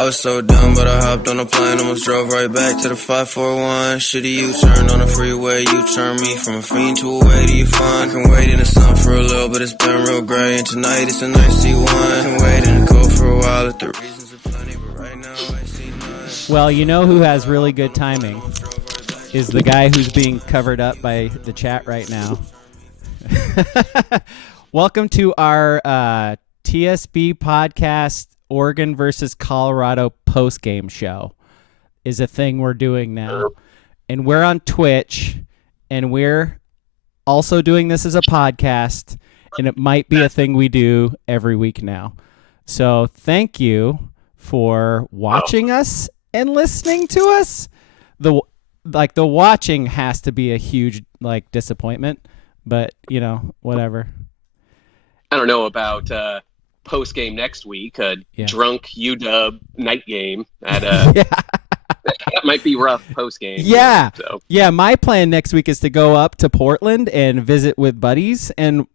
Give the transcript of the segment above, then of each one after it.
I was so dumb, but I hopped on a plane, almost drove right back to the 541. Shitty U-turn on the freeway, you turn me from a fiend to a way to you fun. I can wait in the sun for a little, but it's been real gray, and tonight it's a nice C1. I can wait in the cold for a while if the reasons are plenty, but right now I see none. Well, you know who has really good timing is the guy who's being covered up by the chat right now. Welcome to our TSB podcast. Oregon versus Colorado postgame show is a thing we're doing now. And we're on Twitch, and we're also doing this as a podcast, and it might be a thing we do every week now. So thank you for watching us and listening to us. The watching has to be a huge disappointment, but whatever. I don't know about post game next week, drunk UW night game at that might be rough post game. Yeah. So. Yeah, my plan next week is to go up to Portland and visit with buddies and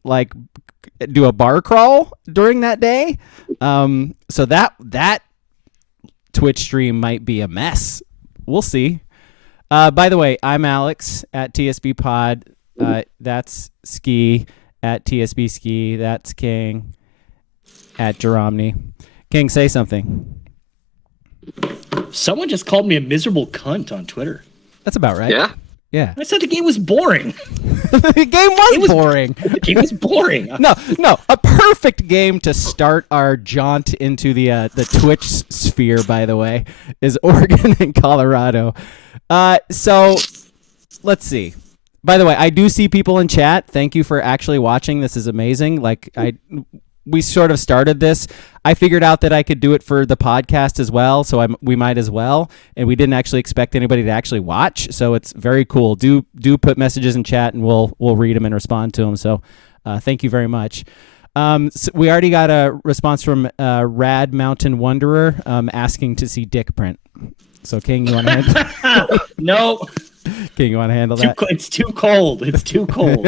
do a bar crawl during that day. So that Twitch stream might be a mess. We'll see. By the way, I'm Alex at TSB Pod. That's Ski at TSB Ski. That's King at Jeromney. King, say something. Someone just called me a miserable cunt on Twitter. That's about right. Yeah. I said the game was boring. The game was boring. The game was boring. No. A perfect game to start our jaunt into the Twitch sphere, by the way, is Oregon and Colorado. So let's see. By the way, I do see people in chat. Thank you for actually watching. This is amazing. We sort of started this. I figured out that I could do it for the podcast as well, so we might as well. And we didn't actually expect anybody to actually watch, so it's very cool. Do put messages in chat, and we'll read them and respond to them. So thank you very much. So we already got a response from Rad Mountain Wanderer asking to see dick print. So King, you want to handle? No. King, you want to handle that? It's too cold. It's too cold.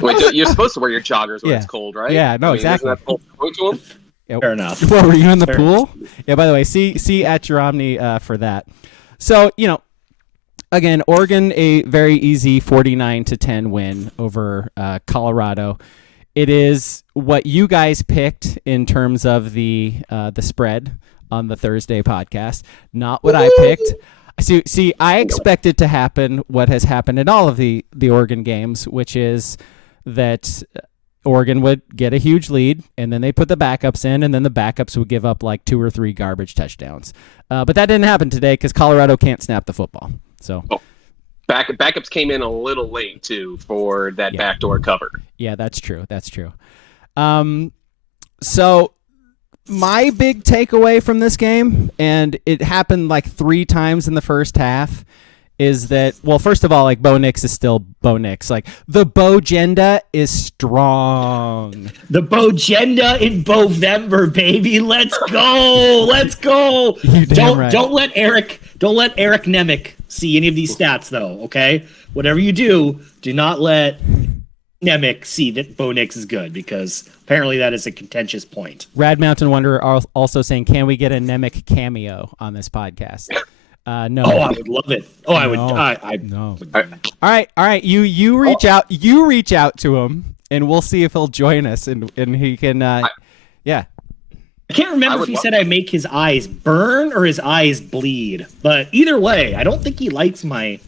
Wait, you're supposed to wear your joggers when it's cold, right? Yeah, no, exactly. Isn't that cold to them? Yep. Fair enough. What, were you in the pool? Yeah, by the way, see at Jeromney for that. So, again, Oregon, a very easy 49-10 win over Colorado. It is what you guys picked in terms of the spread on the Thursday podcast, not what I picked. See, I expected to happen what has happened in all of the Oregon games, which is that Oregon would get a huge lead, and then they put the backups in, and then the backups would give up 2 or 3 garbage touchdowns. But that didn't happen today because Colorado can't snap the football. So backups came in a little late, too, for that backdoor cover. Yeah, that's true. So my big takeaway from this game, and it happened 3 times in the first half, is that, well, first of all, Bo Nix is still Bo Nix. The Bo-genda is strong. The Bo-genda in Bovember, baby. Let's go. Let's go. Don't let Eric Nemec see any of these stats, though, okay? Whatever you do not let Nemec see that Bo Nix is good, because apparently that is a contentious point. Rad Mountain Wanderer also saying, can we get a Nemec cameo on this podcast? No. Oh, I would love it. Oh, I would. No. All right. You reach out. You reach out to him, and we'll see if he'll join us, and he can. Yeah. I can't remember if he said I make his eyes burn or his eyes bleed, but either way, I don't think he likes my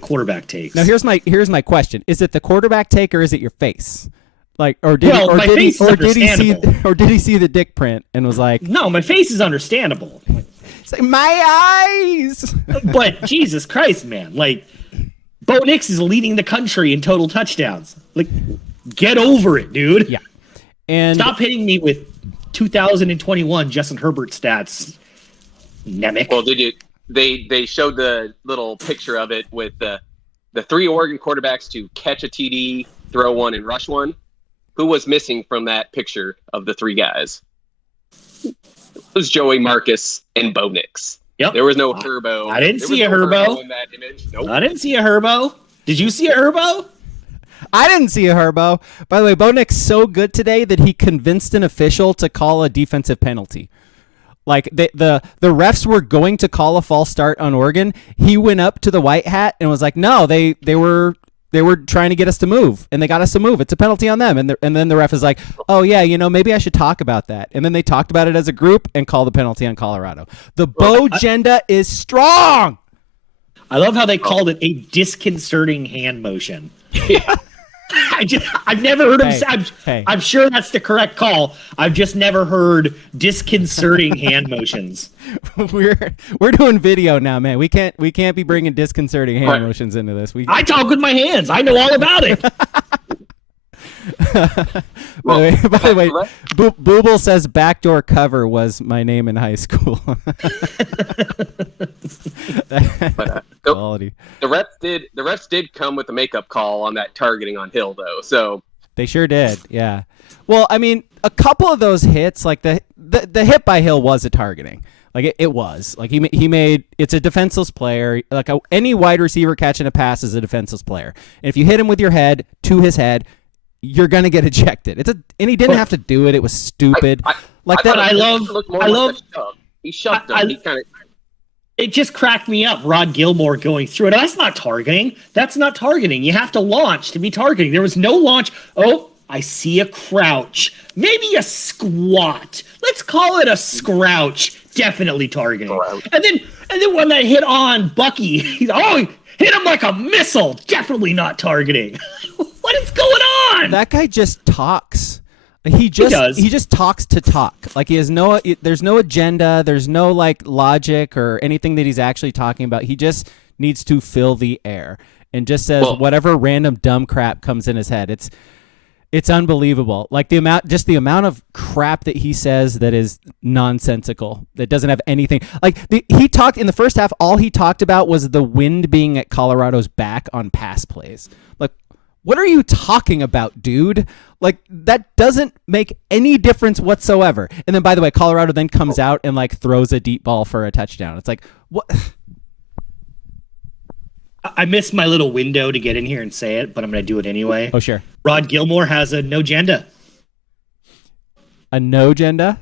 quarterback takes. Now here's my question: is it the quarterback take, or is it your face? Or did he see the dick print and was like, no, my face is understandable. My eyes. But Jesus Christ, man! Bo Nix is leading the country in total touchdowns. Get over it, dude. Yeah, and stop hitting me with 2021 Justin Herbert stats, Nemec. Well, they showed the little picture of it with the 3 Oregon quarterbacks to catch a TD, throw one, and rush one. Who was missing from that picture of the 3 guys? It was Joey Marcus and Bo Nix. Yep. There was no Herbo. I didn't see a Herbo in that image. Nope. I didn't see a Herbo. Did you see a Herbo? I didn't see a Herbo. By the way, Bo Nick's so good today that he convinced an official to call a defensive penalty. Like the refs were going to call a false start on Oregon. He went up to the white hat and was like, "No, they were trying to get us to move, and they got us to move. It's a penalty on them." And then the ref is like, "Oh yeah, maybe I should talk about that." And then they talked about it as a group and called the penalty on Colorado. The Bo agenda is strong. I love how they called it a disconcerting hand motion. Yeah. I've never heard him say. I'm sure that's the correct call. I've just never heard disconcerting hand motions. We're doing video now, man. We can't be bringing disconcerting hand motions into this. I talk with my hands. I know all about it. By the way, Booble says backdoor cover was my name in high school. Quality. The refs did come with a makeup call on that targeting on Hill though. So they sure did. Yeah. Well, I mean, a couple of those hits, like the hit by Hill was a targeting. Like it was. Like he made it's a defenseless player. Like any wide receiver catching a pass is a defenseless player. And if you hit him with your head to his head, you're gonna get ejected. And he didn't have to do it. It was stupid. I love. He shoved him. He kind of. It just cracked me up. Rod Gilmore going through it. That's not targeting. That's not targeting. You have to launch to be targeting. There was no launch. Oh, I see a crouch. Maybe a squat. Let's call it a scrouch. Definitely targeting. And then when that hit on Bucky, hit him like a missile. Definitely not targeting. What is going on? That guy just talks. He just talks to talk. Like there's no agenda, there's no like logic or anything that he's actually talking about. He just needs to fill the air and just says whatever random dumb crap comes in his head. It's unbelievable. Like the amount of crap that he says that is nonsensical, that doesn't have anything. Like he talked in the first half, all he talked about was the wind being at Colorado's back on pass plays. Like, what are you talking about, dude? Like, that doesn't make any difference whatsoever. And then, by the way, Colorado then comes out and like throws a deep ball for a touchdown. It's like, what? I missed my little window to get in here and say it, but I'm going to do it anyway. Oh, sure. Rod Gilmore has a no agenda. A no agenda?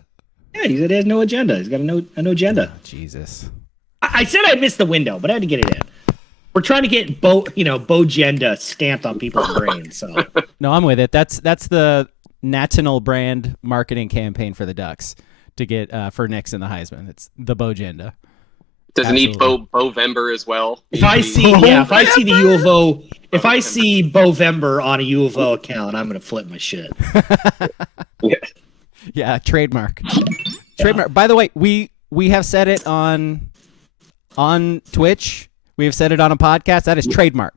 Yeah, he said he has no agenda. He's got a no agenda. Oh, Jesus. I said I missed the window, but I had to get it in. We're trying to get Bogenda stamped on people's brains. So no, I'm with it. That's the national brand marketing campaign for the Ducks to get for Nix and the Heisman. It's the Bogenda. Does it need Bovember as well? If I see the U of O, if I see Bovember on a U of O account, I'm gonna flip my shit. Yeah, trademark. Trademark. By the way, we have said it on Twitch. We have said it on a podcast. That is trademark.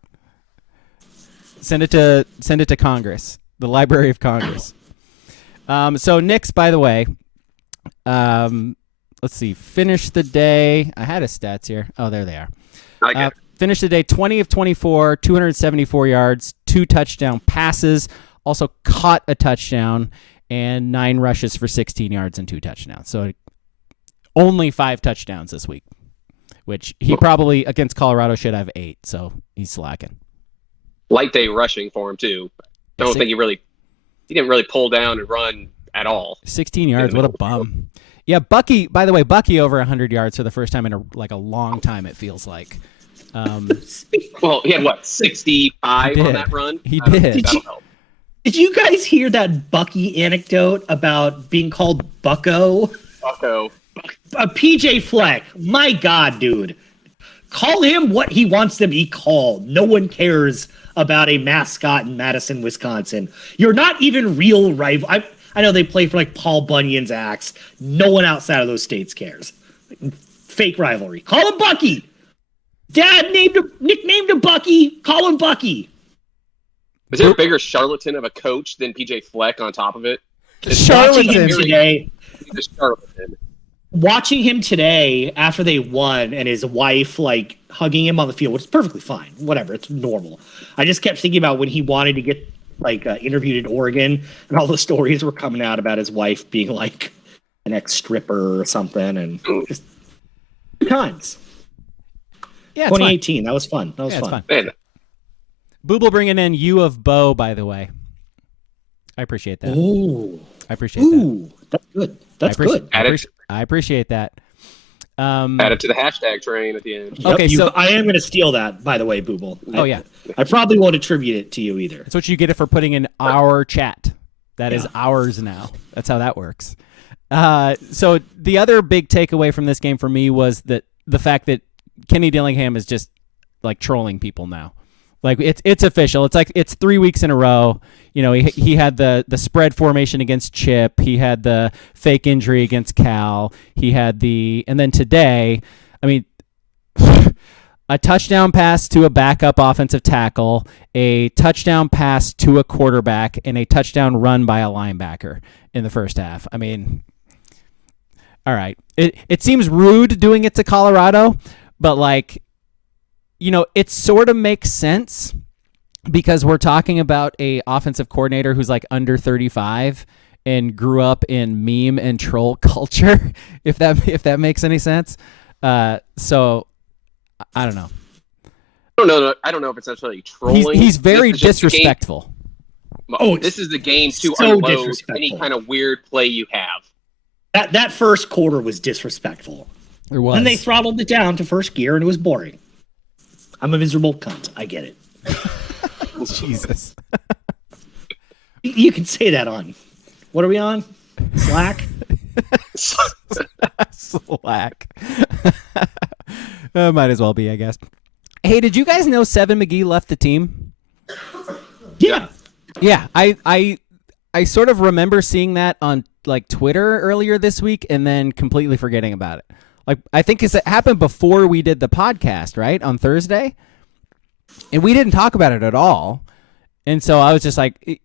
Send it to Congress, the Library of Congress. So Nix, by the way, let's see. Finish the day. I had his stats here. Oh, there they are. Finished the day 20 of 24, 274 yards, 2 touchdown passes. Also caught a touchdown and 9 rushes for 16 yards and 2 touchdowns. So only 5 touchdowns this week, which he probably against Colorado should have 8. So he's slacking. Light day rushing for him too. I don't think he didn't really pull down and run at all. 16 yards. What a bum. Yeah, Bucky. By the way, Bucky over 100 yards for the first time in a long time. It feels like. Well, he had 65 on that run. He did. Did you guys hear that Bucky anecdote about being called Bucko? Bucko. PJ Fleck. My God, dude. Call him what he wants to be called. No one cares about a mascot in Madison, Wisconsin. You're not even real rival. I know they play for like Paul Bunyan's axe. No one outside of those states cares. Fake rivalry. Call him Bucky. Dad nicknamed him Bucky. Call him Bucky. Is there a bigger charlatan of a coach than PJ Fleck on top of it? Watching him today. The charlatan. Watching him today after they won and his wife like hugging him on the field, which is perfectly fine. Whatever, it's normal. I just kept thinking about when he wanted to get interviewed at Oregon and all the stories were coming out about his wife being like an ex-stripper or something, and just good times. Yeah, 2018. That was fun. That was fun. Booble bringing in U of Bo, by the way. I appreciate that. Ooh. I appreciate that. That's good. That's good. I appreciate that. Add it to the hashtag train at the end. Yep, Okay, so I am going to steal that, by the way, Booble. Oh, yeah. I probably won't attribute it to you either. That's what you get it for putting in our chat. That is ours now. That's how that works. So the other big takeaway from this game for me was that the fact that Kenny Dillingham is just like trolling people now. Like it's official. It's like it's 3 weeks in a row. You know, he had the spread formation against Chip. He had the fake injury against Cal. He had and then today, I mean, a touchdown pass to a backup offensive tackle, a touchdown pass to a quarterback, and a touchdown run by a linebacker in the first half. I mean, all right. It seems rude doing it to Colorado, but like, you know, it sort of makes sense because we're talking about a offensive coordinator who's like under 35 and grew up in meme and troll culture, if that makes any sense. So I don't know. I don't know if it's necessarily trolling. He's very disrespectful. This is the game to so unload any kind of weird play you have. That first quarter was disrespectful. It was. And they throttled it down to first gear, and it was boring. I'm a miserable cunt. I get it. Jesus. You can say that on. What are we on? Slack? Slack. Might as well be, I guess. Hey, did you guys know Seven McGee left the team? Yeah. Yeah, I sort of remember seeing that on like Twitter earlier this week and then completely forgetting about it. Like, I think it happened before we did the podcast, right, on Thursday, and we didn't talk about it at all. And so I was just like,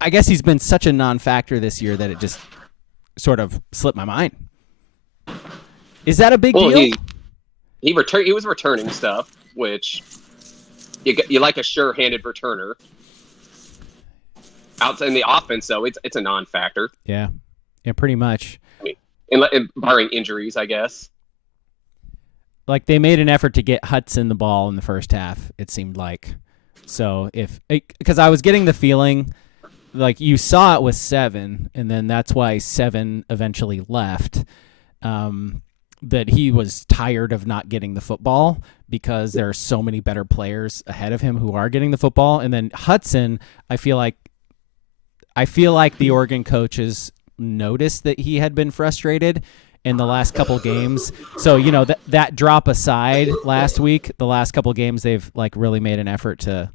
I guess he's been such a non-factor this year that it just sort of slipped my mind. Is that a big deal? He was returning stuff, which you like a sure-handed returner. Outside in the offense, though, it's a non-factor. Yeah, pretty much. I mean, barring injuries, I guess. Like, they made an effort to get Hudson the ball in the first half, it seemed like. So because I was getting the feeling, like, you saw it with Seven, and then that's why Seven eventually left, that he was tired of not getting the football because there are so many better players ahead of him who are getting the football. And then Hudson, I feel like the Oregon coaches noticed that he had been frustrated in the last couple games. So, you know, that drop aside last week, the last couple games, they've like really made an effort to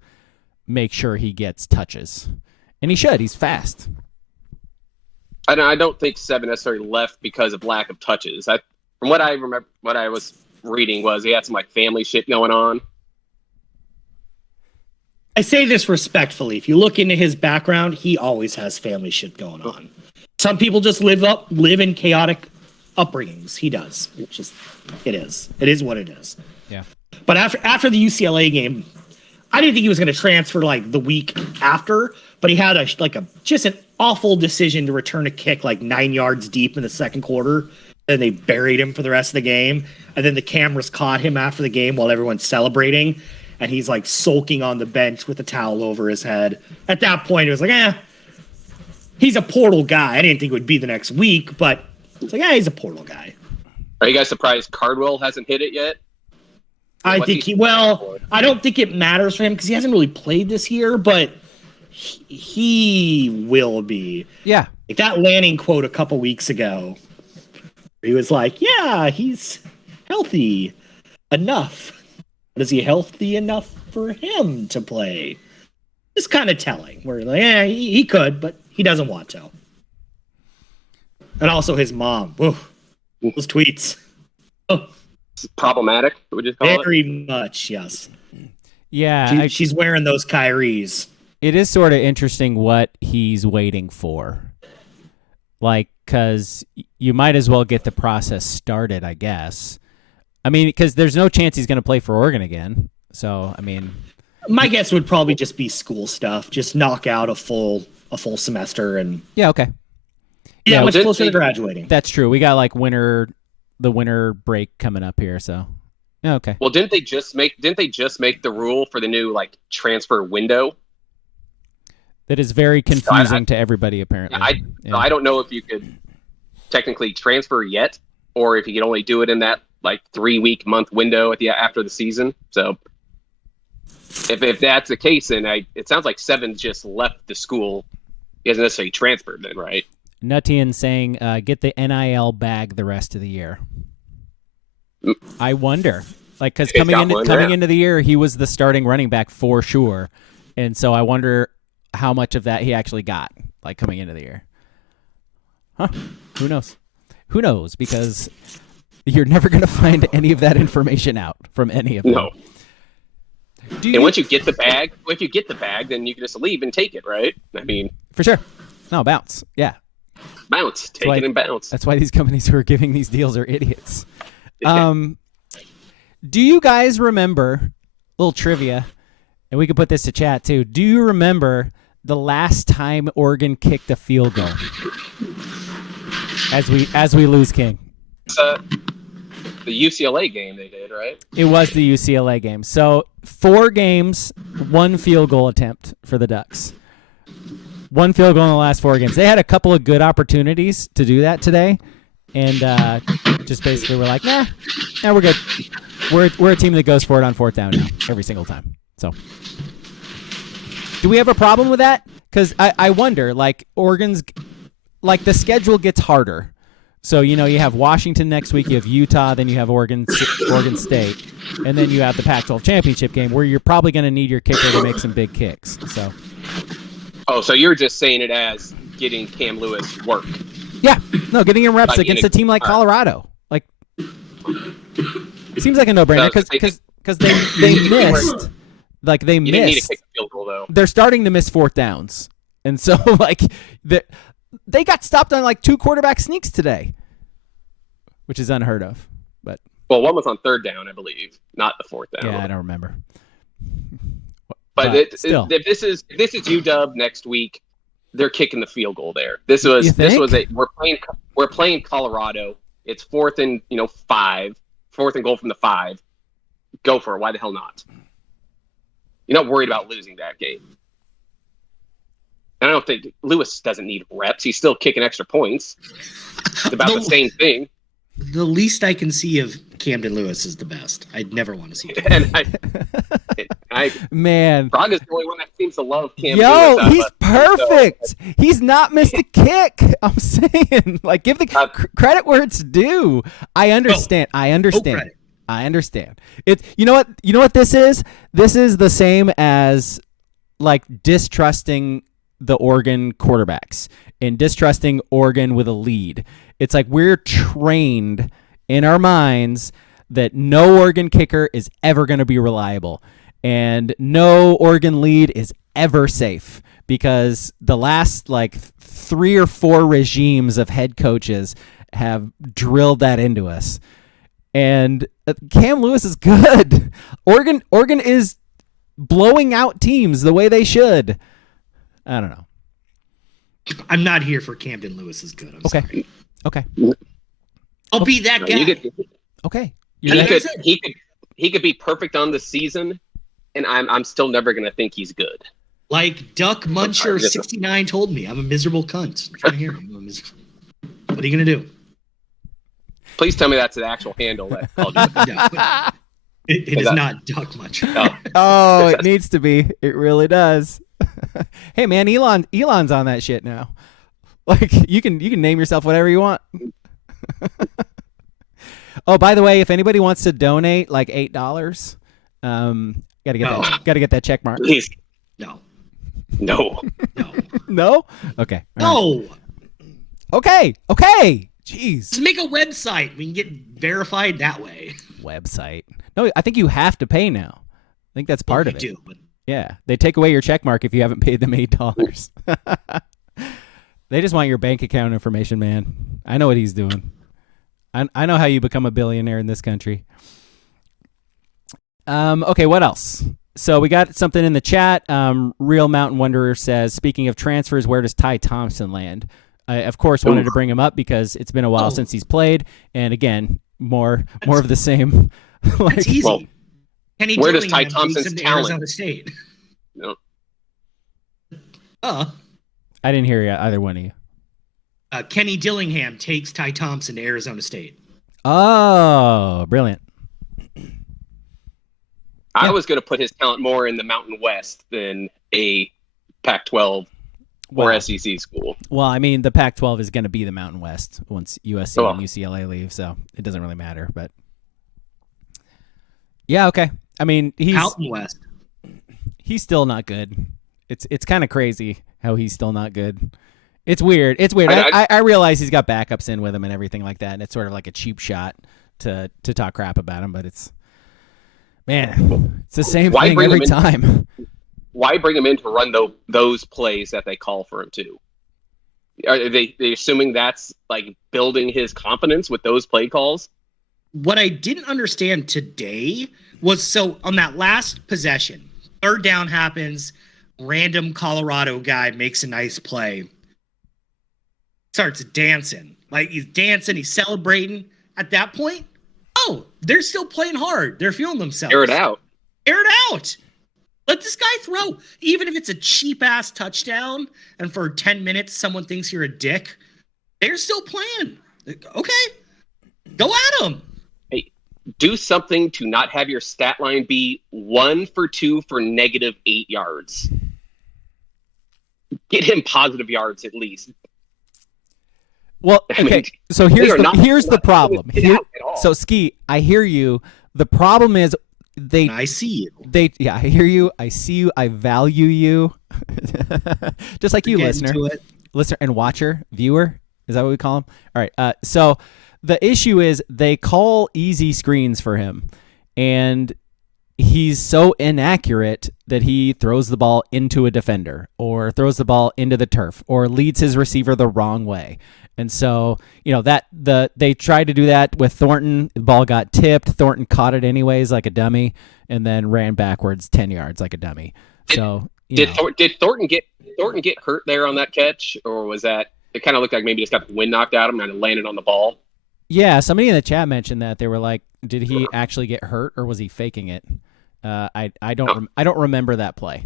make sure he gets touches. And he should. He's fast. I don't think Seven necessarily left because of lack of touches. From what I remember, what I was reading was he had some like family shit going on. I say this respectfully. If you look into his background, he always has family shit going on. Some people just live in chaotic upbringings. He does. It is what it is. Yeah. But after the UCLA game, I didn't think he was going to transfer like the week after, but he had just an awful decision to return a kick like 9 yards deep in the second quarter, and they buried him for the rest of the game. And then the cameras caught him after the game while everyone's celebrating, and he's like sulking on the bench with a towel over his head. At that point, it was like, he's a portal guy. I didn't think it would be the next week, but it's like, he's a portal guy. Are you guys surprised Cardwell hasn't hit it yet? I don't think it matters for him because he hasn't really played this year, but he will be. Yeah. Like that Lanning quote a couple weeks ago, he was like, yeah, he's healthy enough. But is he healthy enough for him to play? It's kind of telling. We're like, he could, but he doesn't want to. And also his mom. Whoa, those tweets. Oh. Problematic, would you call it? Very much, yes. Yeah. She's wearing those Kyries. It is sort of interesting what he's waiting for. Like, because you might as well get the process started, I guess. I mean, because there's no chance he's going to play for Oregon again. So, I mean... My guess would probably just be school stuff. Just knock out a full semester and... Yeah, okay. Yeah, much closer to graduating. That's true. We got like the winter break coming up here, so Okay. Well, didn't they just make the rule for the new like transfer window? That is very confusing to everybody, apparently. So I don't know if you could technically transfer yet, or if you could only do it in that like 3-week month window after the season. So if that's the case, then it sounds like Seven just left the school. He hasn't necessarily transferred then, right? Nuttian saying, get the NIL bag the rest of the year. I wonder. Like, because coming into the year, he was the starting running back for sure. And so I wonder how much of that he actually got, like, coming into the year. Huh. Who knows? Who knows? Because you're never going to find any of that information out from any of them. No. Once you get the bag, then you can just leave and take it, right? I mean, for sure. No, bounce. Yeah. Bounce. Take it and bounce. That's why these companies who are giving these deals are idiots. Do you guys remember, a little trivia, and we could put this to chat too, do you remember the last time Oregon kicked a field goal as we lose King? The UCLA game they did, right? It was the UCLA game. So 4 games, 1 field goal attempt for the Ducks. 1 field goal in the last 4 games. They had a couple of good opportunities to do that today, and just basically were like, nah, we're good. We're a team that goes for it on 4th down now, every single time. So, do we have a problem with that? Because I wonder, like, Oregon's, like, the schedule gets harder. So, you have Washington next week, you have Utah, then you have Oregon State, and then you have the Pac-12 championship game where you're probably going to need your kicker to make some big kicks. So. Oh, so you're just saying it as getting Cam Lewis work? Yeah, no, getting him reps against a team like Colorado. Like, seems like a no-brainer because they missed. Like they missed. Didn't need to kick a field goal though. They're starting to miss 4th downs, and so like they got stopped on like 2 quarterback sneaks today, which is unheard of. But one was on 3rd down, I believe, not the 4th down. Yeah, I don't remember. But if this is UW next week, they're kicking the field goal there. We're playing Colorado. It's 4th and 5, 4th and goal from the 5. Go for it. Why the hell not? You're not worried about losing that game. And I don't think Lewis doesn't need reps. He's still kicking extra points. It's about the same thing. The least I can see of Camden Lewis is the best. I'd never want to see it. And man, Braga's the only one that seems to love Camden Lewis. Yo, he's perfect. So, he's not missed a kick. I'm saying, like, give the credit where it's due. I understand. I understand. It. You know what this is? This is the same as like distrusting the Oregon quarterbacks and distrusting Oregon with a lead. It's like we're trained in our minds that no Oregon kicker is ever going to be reliable and no Oregon lead is ever safe because the last like 3 or 4 regimes of head coaches have drilled that into us. And Cam Lewis is good. Oregon is blowing out teams the way they should. I don't know. I'm not here for Camden Lewis is good. I'm sorry. Okay. I'll be that guy. Okay. He could be perfect on the season, and I'm still never gonna think he's good. Like Duck Muncher 69 told me, I'm a miserable cunt. I'm trying to hear him. What are you gonna do? Please tell me that's the actual handle that called you. No, it is not Duck Muncher. Oh, it needs to be. It really does. Hey man, Elon's on that shit now. Like you can name yourself whatever you want. Oh, by the way, if anybody wants to donate like $8, gotta get that check mark. Please. No. No? Okay. No. Right. Okay. Jeez. Just make a website. We can get verified that way. Website. No, I think you have to pay now. I think that's part of it. Do, but... Yeah. They take away your check mark if you haven't paid them $8. They just want your bank account information, man. I know what he's doing. I know how you become a billionaire in this country. Okay, what else? So we got something in the chat. Real Mountain Wanderer says, speaking of transfers, where does Ty Thompson land? I, of course, wanted to bring him up because it's been a while since he's played. And again, more of the same. Like, That's easy. Well, Kenny where does Ty Dillingham Thompson's takes him to talent? Arizona State. No. I didn't hear either one of you. Kenny Dillingham takes Ty Thompson to Arizona State. Oh, brilliant. I was going to put his talent more in the Mountain West than a Pac-12 or SEC school. Well, I mean, the Pac-12 is going to be the Mountain West once USC and UCLA leave, so it doesn't really matter. But yeah, okay. I mean, he's Mountain West. He's still not good. It's kind of crazy how he's still not good. It's weird. It's weird. I realize he's got backups in with him and everything like that, and it's sort of like a cheap shot to talk crap about him, but it's the same thing every time. Why bring him in to run those plays that they call for him to? Are they assuming that's like building his confidence with those play calls? What I didn't understand today was, so on that last possession, third down happens, random Colorado guy makes a nice play, starts dancing. Like, he's dancing, he's celebrating. At that point, they're still playing hard. They're feeling themselves. Air it out. Let this guy throw. Even if it's a cheap-ass touchdown and for 10 minutes someone thinks you're a dick, they're still playing. Okay. Go at him. Hey, do something to not have your stat line be 1 for 2 for -8 yards. Get him positive yards at least. Well, okay, so here's the problem. So, Ski, I hear you. The problem is I see you. I hear you. I see you. I value you. Just like you, listener and watcher, viewer. Is that what we call him? All right. So the issue is they call easy screens for him, and he's so inaccurate that he throws the ball into a defender or throws the ball into the turf or leads his receiver the wrong way. And so, they tried to do that with Thornton. The ball got tipped. Thornton caught it anyways like a dummy and then ran backwards 10 yards like a dummy. Did Thornton get hurt there on that catch, or was that it kind of looked like maybe he just got the wind knocked out of him and landed on the ball? Yeah, somebody in the chat mentioned that. They were like, did he actually get hurt or was he faking it? I don't remember that play.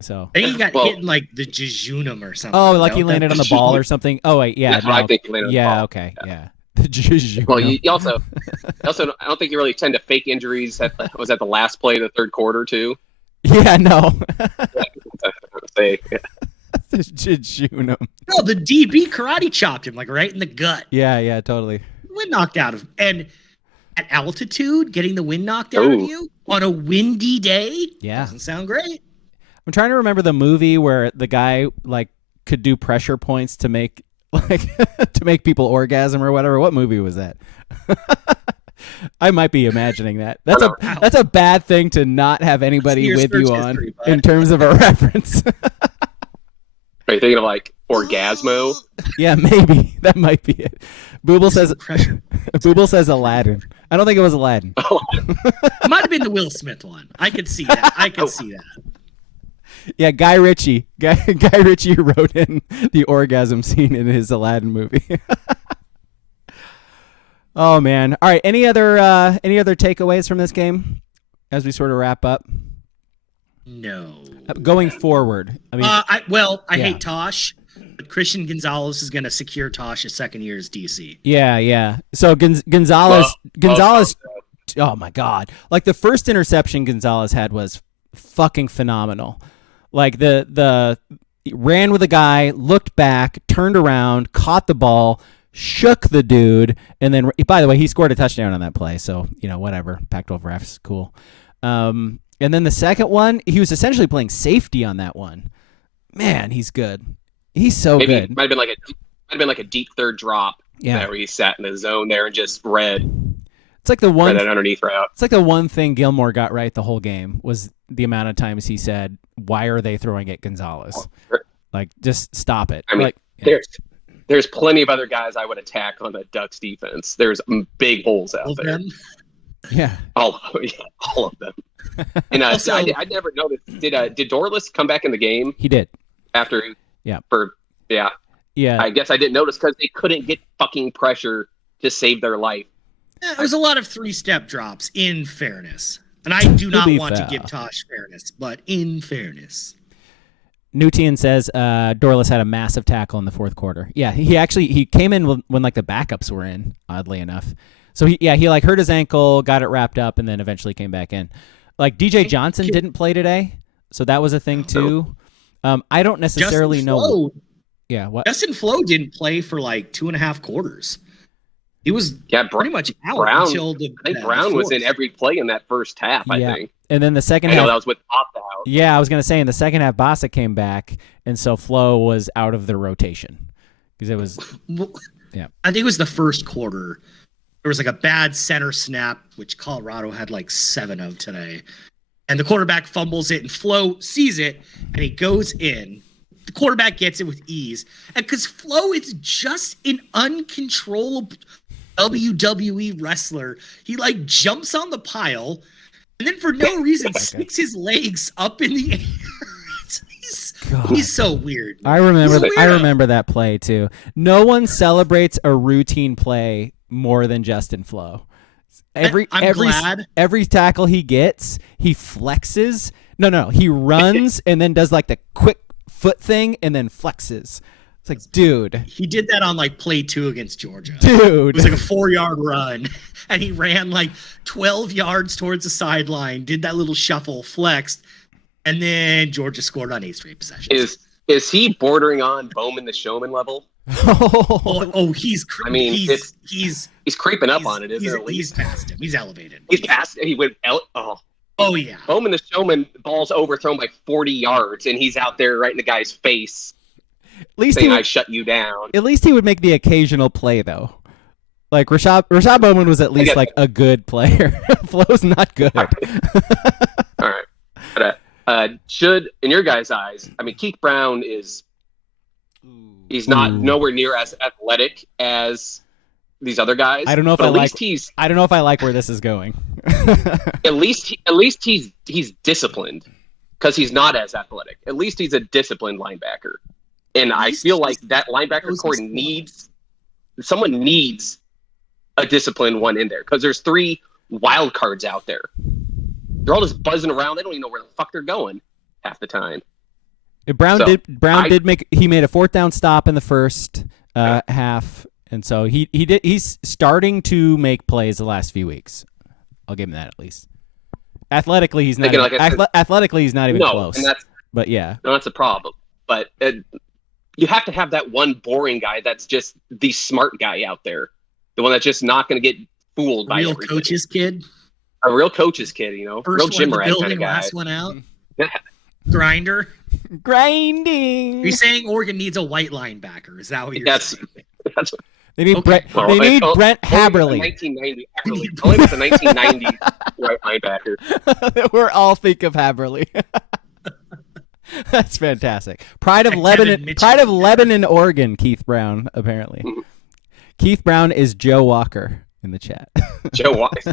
So I think he got hit in like the jejunum or something. Oh, like he landed on the ball or something. Oh wait, yeah. I think he landed on the ball. Okay, yeah. The jejunum. Well, you also I don't think you really tend to fake injuries. Was that the last play of the third quarter too? Yeah, no. The jejunum. No, the DB karate chopped him like right in the gut. Yeah, totally. Wind knocked out of him. And at altitude, getting the wind knocked out of you on a windy day, doesn't sound great. I'm trying to remember the movie where the guy like could do pressure points to make to make people orgasm or whatever. What movie was that? I might be imagining that. That's a bad thing to not have anybody with you on in terms of a reference. Are you thinking of like Orgasmo? Yeah, maybe that might be it. Booble says Aladdin. I don't think it was Aladdin. It might have been the Will Smith one. I could see that. Yeah, Guy Ritchie. Guy Ritchie wrote in the orgasm scene in his Aladdin movie. Oh man! All right. Any other takeaways from this game as we sort of wrap up? No. Going forward, I mean, I hate Tosh, but Christian Gonzalez is going to secure Tosh a second year as DC. Yeah. So Gonzalez. Oh my God! Like the first interception Gonzalez had was fucking phenomenal. Like the ran with a guy, looked back, turned around, caught the ball, shook the dude, and then, by the way, he scored a touchdown on that play. So, whatever. Pac-12 refs, cool. And then the second one, he was essentially playing safety on that one. Man, he's good. He's so good. It might have been like a deep third drop. Yeah. Where he sat in the zone there and just read. It's like the one that underneath route. It's like the one thing Gilmore got right the whole game was the amount of times he said, "Why are they throwing at Gonzalez? Like, just stop it." I mean, there's plenty of other guys I would attack on the Ducks defense. There's big holes out there. Yeah, all of them. And also, I never noticed. Did Dorless come back in the game? He did after. Yeah. Yeah. I guess I didn't notice because they couldn't get fucking pressure to save their life. It was a lot of 3-step drops, in fairness. And I do not want to give Tosh fairness, but in fairness. Nutian says Dorless had a massive tackle in the fourth quarter. Yeah, he came in when like the backups were in, oddly enough. So he like hurt his ankle, got it wrapped up, and then eventually came back in. Like DJ Johnson didn't play today, so that was a thing too. I don't necessarily know. Yeah, what? Justin Flo didn't play for like 2.5 quarters. He was pretty much out until I think Brown was in every play in that first half, I think. And then the second half. that was with opt-out. Yeah, I was going to say in the second half, Bossa came back, and so Flo was out of the rotation. Because it was, I think it was the first quarter. There was like a bad center snap, which Colorado had like 7 of today. And the quarterback fumbles it, and Flo sees it, and he goes in. The quarterback gets it with ease. And because Flo is just an uncontrollable WWE wrestler, he like jumps on the pile and then for no reason sticks his legs up in the air. He's so weird. I remember that play too. No one celebrates a routine play more than Justin Flo. Every tackle he gets, he flexes. No, he runs and then does like the quick foot thing and then flexes. It's like, dude. He did that on like play 2 against Georgia. Dude. It was like a 4-yard run. And he ran like 12 yards towards the sideline, did that little shuffle, flexed, and then Georgia scored on 8 straight possessions. Is he bordering on Bowman the Showman level? He's creeping up on it, isn't it? He's past him. He's elevated. He's past he went Oh yeah. Bowman the Showman, ball's overthrown by 40 yards, and he's out there right in the guy's face. At least saying, I shut you down. At least he would make the occasional play, though. Like Rashad Bowman was at least like a good player. Flo's not good. All right. But, should, in your guys' eyes, I mean, Keith Brown he's not nowhere near as athletic as these other guys. I don't know if I don't know if I like where this is going. at least he's disciplined because he's not as athletic. At least he's a disciplined linebacker. And I feel like that linebacker core needs a disciplined one in there because there's 3 wild cards out there. They're all just buzzing around. They don't even know where the fuck they're going half the time. Brown made a 4th down stop in the first half, and so he's starting to make plays the last few weeks. I'll give him that at least. Athletically, he's not. Athletically, he's not even close. And that's a problem. But you have to have that one boring guy that's just the smart guy out there, the one that's just not going to get fooled by everything. Coach's kid. A real coach's kid, First real gym rat kind of guy. Last one out. Grinder. Grinding. Are you saying Oregon needs a white linebacker? Is that what you're saying? That's what. They need Brent Haberly. 1990. Only with the 1990 white linebacker. We're all think of Haberly. That's fantastic. Pride of Lebanon, Oregon. Keith Brown, apparently. Mm-hmm. Keith Brown is Joe Walker in the chat. Joe Walker.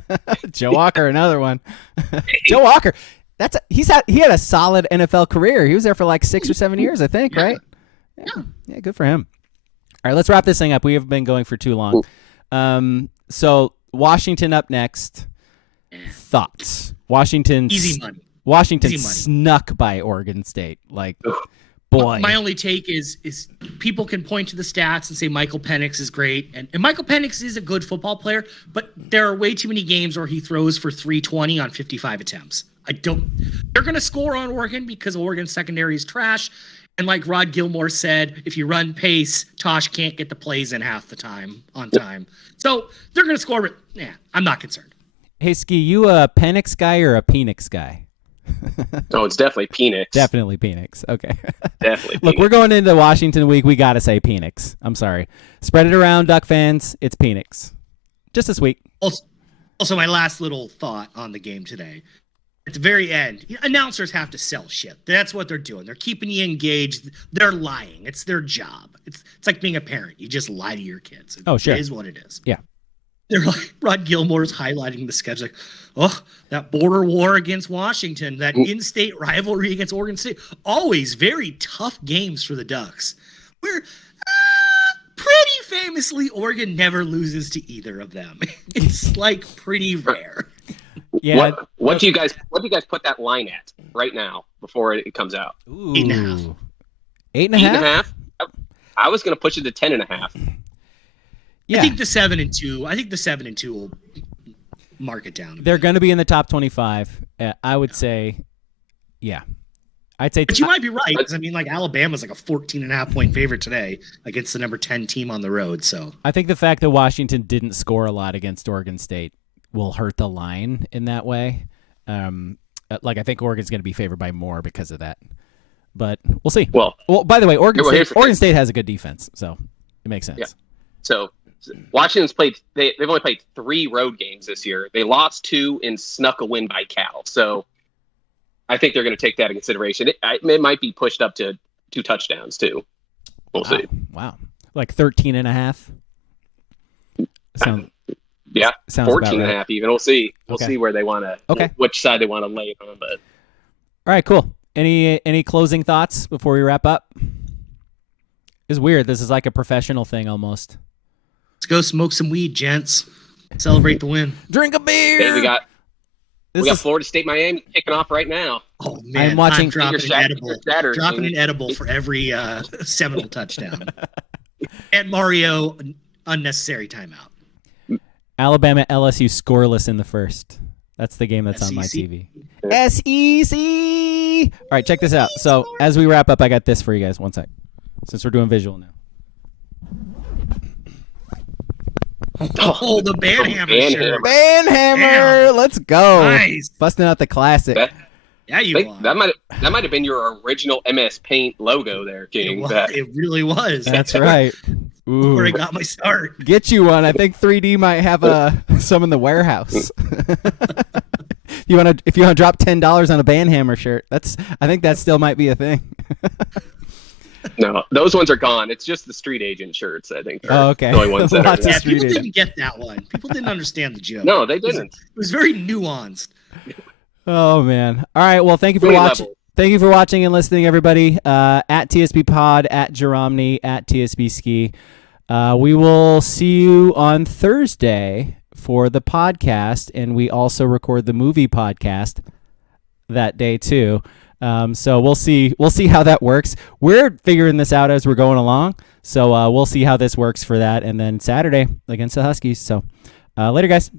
Joe Walker, another one. Joe Walker. He had a solid NFL career. He was there for like 6 or 7 years, I think, right? Yeah, good for him. All right, let's wrap this thing up. We have been going for too long. So Washington up next. Thoughts? Washington. Easy money. Washington snuck by Oregon State. Like, boy. My only take is people can point to the stats and say Michael Penix is great. And Michael Penix is a good football player, but there are way too many games where he throws for 320 on 55 attempts. They're going to score on Oregon because Oregon's secondary is trash. And like Rod Gilmore said, if you run pace, Tosh can't get the plays in half the time on time. So they're going to score. But, I'm not concerned. Hey, Ski, you a Penix guy or a Penix guy? Oh, it's definitely Penix. Definitely Penix. Okay. Definitely. Look, we're going into Washington week. We got to say Penix. I'm sorry. Spread it around, Duck fans. It's Penix. Just this week. Also, my last little thought on the game today. At the very end, announcers have to sell shit. That's what they're doing. They're keeping you engaged. They're lying. It's their job. It's like being a parent. You just lie to your kids. Sure. It is what it is. Yeah. They're like, Rod Gilmore's highlighting the schedule. Like, that border war against Washington, that in-state rivalry against Oregon State. Always very tough games for the Ducks. We're pretty famously, Oregon never loses to either of them. It's like pretty rare. Yeah. What do you guys put that line at right now before it comes out? Ooh. 8.5. 8.5? I was going to push it to 10.5. Yeah. I think the 7 and 2. I think the 7 and 2 will mark it down. They're going to be in the top 25. I would say, yeah. I'd say. But you might be right. Because, I mean, like Alabama's like a 14.5 point favorite today against the number 10 team on the road. So I think the fact that Washington didn't score a lot against Oregon State will hurt the line in that way. I think Oregon's going to be favored by more because of that. But we'll see. Well, by the way, Oregon State has a good defense, so it makes sense. Yeah. So Washington's played. They've only played 3 road games this year. They lost 2 and snuck a win by Cal. So I think they're going to take that into consideration. It might be pushed up to 2 touchdowns too. We'll see. Wow, like 13.5. Yeah, sounds 14.5 right. even. We'll see. We'll see where they want to. Okay. Which side they want to lay it on, but. All right, cool. Any closing thoughts before we wrap up? It's weird. This is like a professional thing almost. Let's go smoke some weed, gents. Celebrate the win. Drink a beer. Hey, we got Florida State, Miami kicking off right now. Oh man, I'm watching. Dropping an edible for every Seminole touchdown. And Mario, unnecessary timeout. Alabama LSU scoreless in the first. That's the game that's on my TV. SEC. All right, check this out. So as we wrap up, I got this for you guys. One sec. Since we're doing visual now. Oh, the Banhammer shirt. Banhammer. Let's go. Nice. Busting out the classic. Yeah, are. That might have been your original MS Paint logo there, King. It really was. That's right. Ooh. Where I got my start. Get you one. I think 3D might have some in the warehouse. If you want to drop $10 on a Banhammer shirt, I think that still might be a thing. No, those ones are gone. It's just the street agent shirts, I think. Oh, okay. The only ones that are. Yeah, people didn't get that one. People didn't understand the joke. No, they didn't. It was very nuanced. Oh man! All right. Well, thank you for watching. Thank you for watching and listening, everybody. At TSB Pod, at Jeromny, at TSB Ski. We will see you on Thursday for the podcast, and we also record the movie podcast that day too. So we'll see how that works. We're figuring this out as we're going along. So we'll see how this works for that, and then Saturday against the Huskies. So later, guys.